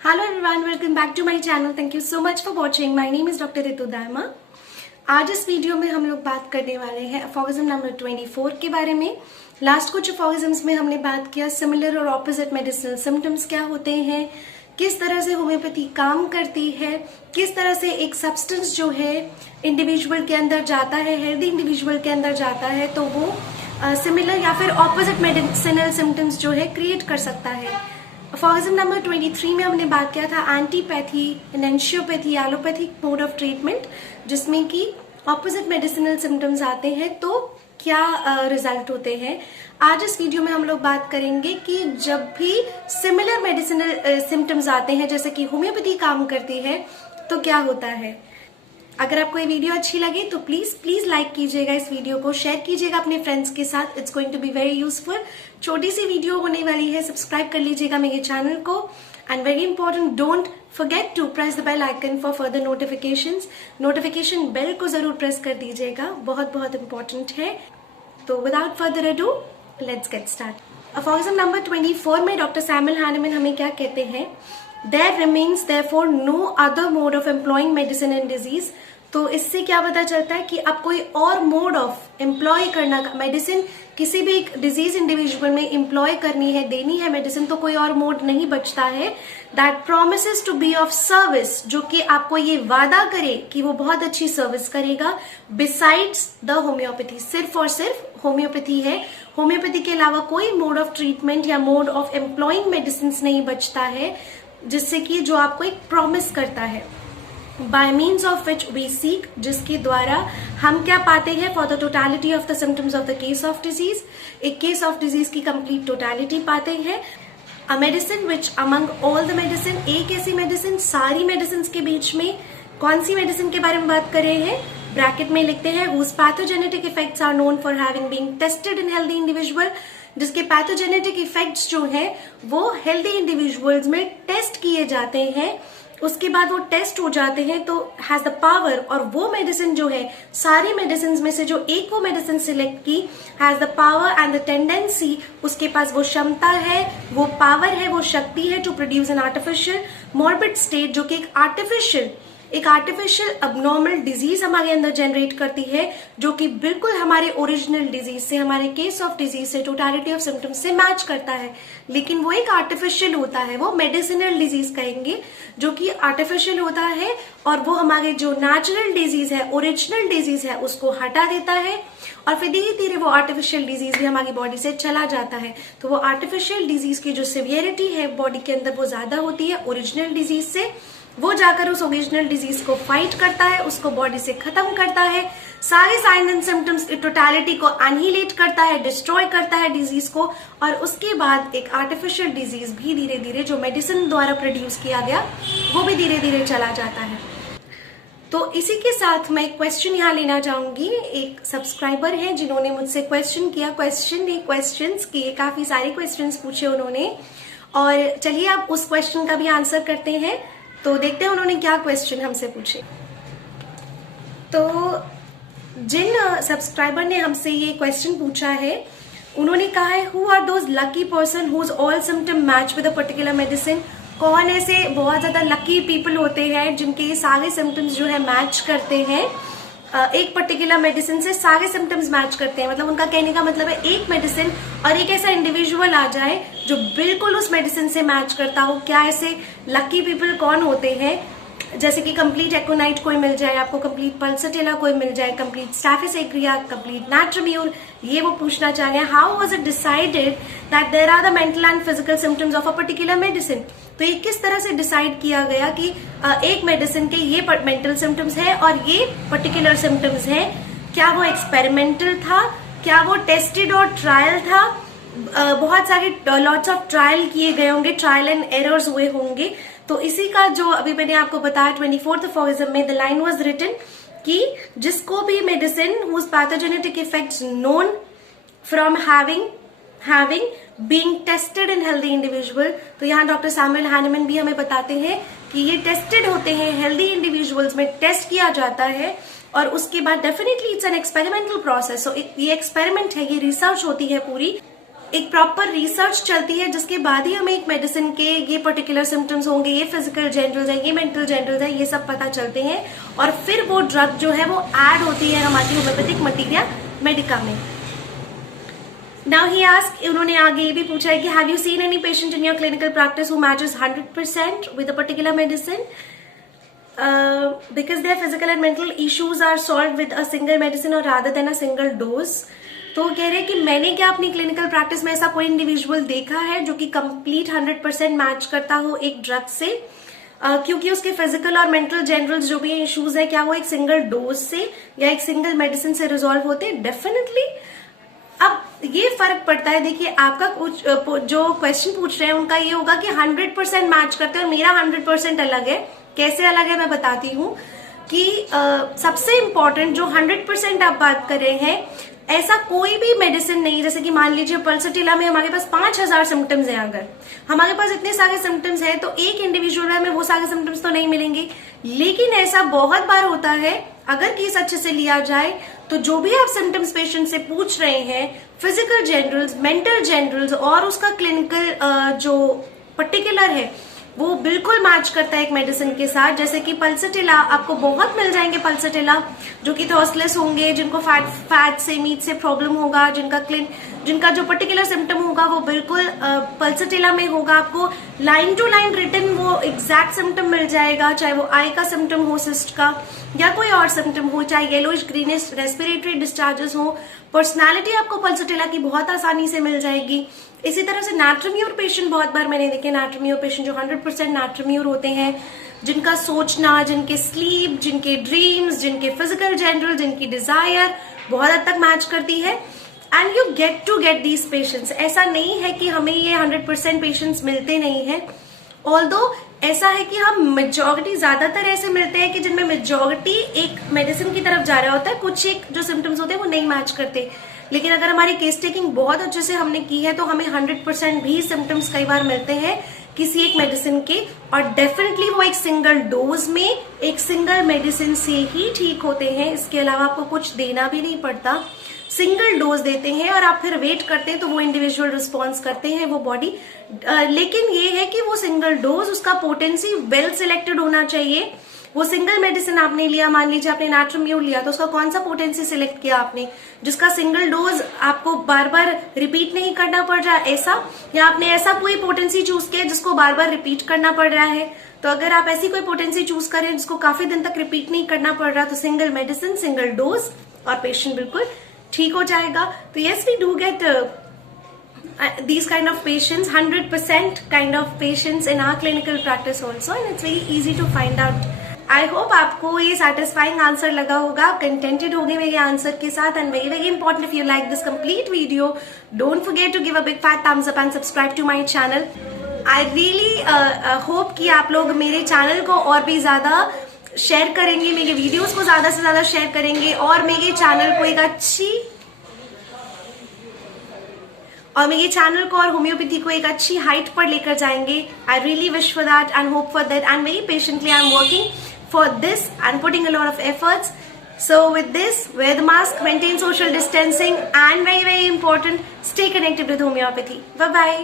Hello everyone, welcome back to my channel. Thank you so much for watching. My name is Dr. Ritu Daima. आज इस video में हम लोग बात करने वाले हैं अफॉरिज्म नंबर 24 के बारे में। लास्ट कुछ अफॉरिज्म्स में हमने बात किया सिमिलर और ऑपोजिट मेडिसिनल सिम्टम्स क्या होते हैं, किस तरह से होम्योपैथी काम करती है, किस तरह से एक सब्सटेंस जो है इंडिविजुअल के अंदर जाता है, हेल्दी इंडिविजुअल के अंदर जाता है तो वो सिमिलर या फिर ऑपोजिट मेडिसिनल सिम्टम्स जो है क्रिएट कर सकता है। अफॉरिज्म नंबर 23 में हमने बात किया था antipathy, enantiopathy, allopathic mode of treatment, जिसमें कि ऑपोजिट मेडिसिनल सिम्टम्स आते हैं तो क्या रिजल्ट होते हैं। आज इस वीडियो में हम लोग बात करेंगे कि जब भी सिमिलर मेडिसिनल सिम्टम्स आते हैं जैसे कि होम्योपैथी काम करती है तो क्या होता है। अगर आपको ये वीडियो अच्छी लगे तो प्लीज लाइक कीजिएगा, इस वीडियो को शेयर कीजिएगा अपने फ्रेंड्स के साथ। It's going to be very useful. छोटी सी वीडियो होने वाली है, सब्सक्राइब कर लीजिएगा मेरे चैनल को। And very important, don't forget to press the bell icon for further notifications. Notification bell को जरूर प्रेस कर दीजिएगा, बहुत बहुत इंपॉर्टेंट है। तो without further ado let's get start. Aphorism number 24 में डॉक्टर सैमुअल हैनेमन हमें क्या कहते हैं, There remains therefore no other mode of employing medicine in disease। तो इससे क्या पता चलता है कि अब कोई और मोड ऑफ एम्प्लॉय करना का मेडिसिन किसी भी एक डिजीज इंडिविजुअल में एम्प्लॉय करनी है, देनी है मेडिसिन, तो कोई और मोड नहीं बचता है। That promises to be of service, जो कि आपको ये वादा करे कि वो बहुत अच्छी सर्विस करेगा बिसाइड्स द होम्योपैथी। सिर्फ और सिर्फ होम्योपैथी है, होम्योपैथी के अलावा कोई मोड ऑफ ट्रीटमेंट या मोड ऑफ एम्प्लॉइंग मेडिसिन नहीं बचता है जिससे कि जो आपको एक प्रॉमिस करता है। By means of which we seek, जिसके द्वारा हम क्या पाते हैं, for the totality of the symptoms of the case of disease, एक केस ऑफ डिजीज की कंप्लीट टोटलिटी पाते हैं। A medicine which among all the medicine, एक ऐसी मेडिसिन सारी मेडिसिन के बीच में, कौन सी मेडिसिन के बारे में बात कर रहे हैं, ब्रैकेट में लिखते हैं whose pathogenic effects are known for having been tested in healthy individual, जिसके पैथोजेनेटिक इफेक्ट्स जो हैं वो हेल्दी इंडिविजुअल्स में टेस्ट किए जाते हैं। उसके बाद वो टेस्ट हो जाते हैं तो हैज द पावर, और वो मेडिसिन जो है सारी मेडिसिन में से जो एक वो मेडिसिन सिलेक्ट की, has the power and the tendency, उसके पास वो क्षमता है, वो पावर है, वो शक्ति है to produce an artificial morbid state, जो कि एक आर्टिफिशियल अबनॉर्मल डिजीज हमारे अंदर जनरेट करती है, जो कि बिल्कुल हमारे ओरिजिनल डिजीज से, हमारे केस ऑफ डिजीज से, टोटलिटी ऑफ सिम्टम्स से मैच करता है, लेकिन वो एक आर्टिफिशियल होता है। वो मेडिसिनल डिजीज कहेंगे जो कि आर्टिफिशियल होता है, और वो हमारे जो नेचुरल डिजीज है, ओरिजिनल डिजीज है, उसको हटा देता है, और फिर धीरे धीरे वो आर्टिफिशियल डिजीज भी हमारी बॉडी से चला जाता है। तो वो आर्टिफिशियल डिजीज की जो सिवियरिटी है बॉडी के अंदर वो ज्यादा होती है ओरिजिनल डिजीज से। वो जाकर उस ओरिजिनल डिजीज को फाइट करता है, उसको बॉडी से खत्म करता है, सारे साइन एंड सिम्टम्स की टोटलिटी को एनहिलेट करता है, डिस्ट्रॉय करता है डिजीज को, और उसके बाद एक आर्टिफिशियल डिजीज भी धीरे धीरे जो मेडिसिन द्वारा प्रोड्यूस किया गया वो भी धीरे धीरे चला जाता है। तो इसी के साथ मैं क्वेश्चन यहाँ लेना चाहूंगी। एक सब्सक्राइबर है जिन्होंने मुझसे क्वेश्चन किया, क्वेश्चंस किए, काफी सारे क्वेश्चंस पूछे उन्होंने, और चलिए अब उस क्वेश्चन का भी आंसर करते हैं। तो देखते हैं उन्होंने क्या क्वेश्चन हमसे पूछे। तो जिन सब्सक्राइबर ने हमसे ये क्वेश्चन पूछा है उन्होंने कहा है, who are those lucky person whose all symptom match with a particular medicine. कौन ऐसे बहुत ज्यादा लकी पीपल होते हैं जिनके सारे सिम्टम्स जो है मैच करते हैं, एक पर्टिकुलर मेडिसिन से सारे सिम्टम्स मैच करते हैं। मतलब उनका कहने का मतलब है एक मेडिसिन और एक ऐसा इंडिविजुअल आ जाए जो बिल्कुल उस मेडिसिन से मैच करता हो। क्या ऐसे लकी पीपल कौन होते हैं, जैसे कि कंप्लीट एकोनाइट कोई मिल जाए आपको, कंप्लीट पल्सटिला कोई मिल जाए, कंप्लीट स्टैफिस एग्रिया, कंप्लीट नाट्रम्यूल, ये वो पूछना चाह रहे हैं। How was it decided that there are the mental and physical symptoms of a particular medicine. तो ये किस तरह से डिसाइड किया गया कि एक मेडिसिन के ये मेंटल सिम्टम्स है और ये पर्टिकुलर सिम्टम्स है। क्या वो एक्सपेरिमेंटल था, क्या वो टेस्टेड और ट्रायल था, बहुत सारे लॉट्स ऑफ ट्रायल किए गए होंगे, ट्रायल एंड एरर्स हुए होंगे। तो इसी का जो अभी मैंने आपको बताया 24th अफॉरिज्म में द लाइन वाज रिटन कि जिसको भी medicine whose pathogenetic effects known from having being tested in healthy individual. तो यहाँ डॉक्टर सैमुअल हैनेमन भी हमें बताते हैं कि ये टेस्टेड होते हैं, हेल्दी इंडिविजुअल्स में टेस्ट किया जाता है, और उसके बाद definitely it's an experimental process. So ये एक्सपेरिमेंट है, ये रिसर्च होती है पूरी। एक प्रॉपर रिसर्च चलती है, जिसके बाद ही हमें एक मेडिसिन के ये पर्टिकुलर सिम्टम्स होंगे, ये फिजिकल जनरल्स है, ये मेंटल जनरल्स है, ये सब पता चलते हैं और फिर वो ड्रग जो है वो ऐड होती है हमारी होम्योपैथिक मटीरिया मेडिका में। नाउ ही आस्क, उन्होंने आगे ये भी पूछा है कि have you seen any patient in your clinical practice who matches 100% with a particular medicine because their physical and mental issues are solved with a single medicine or rather than a single dose। तो कह रहे हैं कि मैंने क्या अपनी clinical practice में ऐसा कोई इंडिविजुअल देखा है जो कि कंप्लीट 100% मैच करता हो एक ड्रग से, क्योंकि उसके फिजिकल और मेंटल जनरल्स जो भी इश्यूज है क्या वो एक सिंगल डोज से या एक सिंगल मेडिसिन से रिजॉल्व होते हैं? डेफिनेटली। अब ये फर्क पड़ता है, देखिए आपका जो क्वेश्चन पूछ रहे हैं उनका ये होगा कि 100% मैच करते हैं और मेरा 100% अलग है। कैसे अलग है मैं बताती हूँ कि सबसे इंपॉर्टेंट जो 100% आप बात कर रहे हैं, ऐसा कोई भी मेडिसिन नहीं, जैसे कि मान लीजिए पल्सटिला में हमारे पास 5000 सिम्टम्स हैं, अगर हमारे पास इतने सारे सिम्टम्स हैं तो एक इंडिविजुअल में हमें वो सारे सिम्टम्स तो नहीं मिलेंगे। लेकिन ऐसा बहुत बार होता है, अगर केस अच्छे से लिया जाए तो जो भी आप सिम्टम्स पेशेंट से पूछ रहे हैं, फिजिकल जनरल्स, मेंटल जनरल्स और उसका क्लिनिकल जो पर्टिकुलर है वो बिल्कुल मैच करता है एक मेडिसिन के साथ। जैसे कि पल्सटिला आपको बहुत मिल जाएंगे, पल्सटिला जो कि थर्स्टलेस होंगे, जिनको फैट से मीट से प्रॉब्लम होगा, जिनका जो पर्टिकुलर सिम्टम होगा वो बिल्कुल पल्सटिला में होगा। आपको लाइन टू लाइन रिटन वो एग्जैक्ट सिम्टम मिल जाएगा, चाहे वो आई का सिम्टम हो, सिस्ट का या कोई और सिम्टम हो, चाहे येलोइश ग्रीनिश रेस्पिरेटरी डिस्चार्जेस हो। पर्सनालिटी आपको पल्सटिला की बहुत आसानी से मिल जाएगी। इसी तरह से नाट्रोम्यूर पेशेंट बहुत बार मैंने देखे, नाट्रोम्यूर पेशेंट जो 100% नाट्रोम्यूर होते हैं, जिनका सोचना, जिनके स्लीप, जिनके ड्रीम्स, जिनके फिजिकल जनरल, जिनकी डिजायर बहुत हद तक मैच करती है। And you get to get these patients. ऐसा नहीं है कि हमें ये 100% पेशेंट्स मिलते नहीं है, ऑल्दो ऐसा है कि हम मेजॉरिटी ज्यादातर ऐसे मिलते हैं कि जिनमें मेजॉरिटी एक मेडिसिन की तरफ जा रहा होता है, कुछ एक जो सिम्टम्स होते हैं वो नहीं मैच करते। लेकिन अगर हमारी केस टेकिंग बहुत अच्छे से हमने की है तो हमें 100% भी सिम्टम्स कई बार मिलते हैं किसी एक मेडिसिन के, और डेफिनेटली वो एक सिंगल डोज में एक सिंगल मेडिसिन से ही ठीक होते हैं। इसके अलावा आपको कुछ देना भी नहीं पड़ता, सिंगल डोज देते हैं और आप फिर वेट करते हैं तो वो इंडिविजुअल रिस्पॉन्स करते हैं वो बॉडी। लेकिन ये है कि वो सिंगल डोज, उसका पोटेंसी वेल सिलेक्टेड होना चाहिए। वो सिंगल मेडिसिन आपने लिया, मान लीजिए आपने नाट्रोम्यूर लिया, तो उसका कौन सा पोटेंसी सिलेक्ट किया आपने, जिसका सिंगल डोज आपको बार बार रिपीट नहीं करना पड़ रहा ऐसा, या आपने ऐसा कोई पोटेंसी चूज किया जिसको बार बार रिपीट करना पड़ रहा है। तो अगर आप ऐसी कोई पोटेंसी चूज करें जिसको काफी दिन तक रिपीट नहीं करना पड़ रहा, तो सिंगल मेडिसिन, सिंगल डोज और पेशेंट बिल्कुल ठीक हो जाएगा। तो yes, we do get these kind of patients, 100% kind of patients in our clinical practice also, and it's very easy to find out. I hope आपको ये सेटिस्फाइंग आंसर लगा होगा, कंटेंटेड होंगे मेरे आंसर के साथ। And very very important, if you like this complete video, don't forget to give a big fat thumbs up and subscribe to my channel. I really hope कि आप लोग मेरे चैनल को और भी ज्यादा शेयर करेंगे, मेरे वीडियोस को ज्यादा से ज्यादा शेयर करेंगे और मेरे चैनल को और होम्योपैथी को एक अच्छी हाइट पर लेकर जाएंगे। I really wish for that and hope for that, and very patiently I am working for this and putting a lot of efforts. So with this, wear the mask, maintain social distancing, and very very important, stay connected with homeopathy. Bye bye.